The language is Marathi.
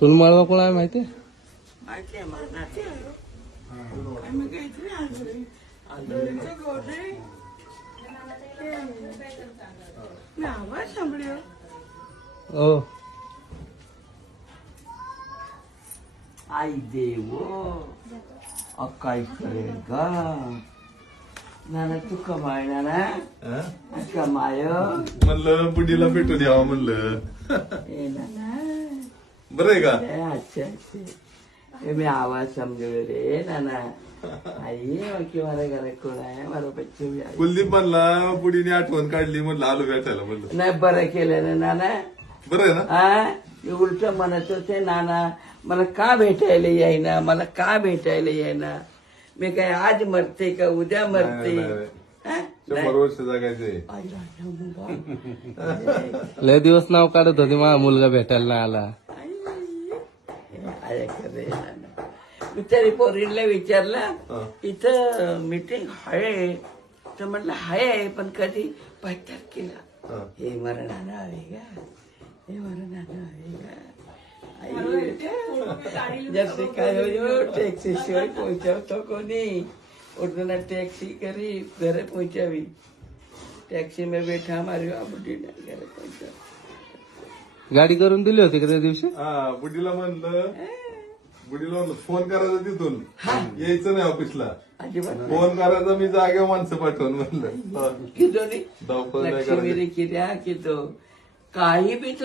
तुला मळवा कोण आहे माहिती? आवाज सांभळ्यो हो. आई देव काय करेल का नाना तू कमाय नाना? हा? कमाय म्हणलं बुडीला भेटून यावं म्हणलं. बरं आहे का? अच्छे अच्छे. मी आवाज समजू रे नाना. आई मला घरात कोण आहे? मला बच्चे भी आहे. कुलदीप म्हणला बुडीने आठवण काढली म्हणलं आलो भेटायला म्हणलं. नाही बरं केलं ना नाना. बरं आहे ना? हा? उलट म्हणत होते नाना. मला का भेटायला येईना? मला का भेटायला येईना? मी काय आज मरते का उद्या मरते? हा? शंभर वर्ष जगायचे. मुलगा. लय दिवस नाव काढत होते माझा मुलगा भेटायला नाही आला. आई. मी तरी पोरीला विचारलं इथं मीटिंग आहे. तर म्हणलं हाय पण कधी पाच तारखेला हा. हे मरणानं आहे का? हे मरणानं आहे. का आई जैसे काय हो टॅक्सी शिवाय पहुंचावतो कोणी? उठना टॅक्सी करी घरे पहुंचावी. टॅक्सी में बैठा घरे पहुंचा गाडी करून दिली होती का त्या दिवशी? हा बुडीला म्हणलं बुडीला म्हणलं फोन करायचा तिथून. यायचं नाही ऑफिसला. अजिबात फोन करायचा मी जागेवर माणसं पाठवून म्हणलं. हा. किती धावपळ नाही लक्ष्मी करायची. रे कितो? काही बी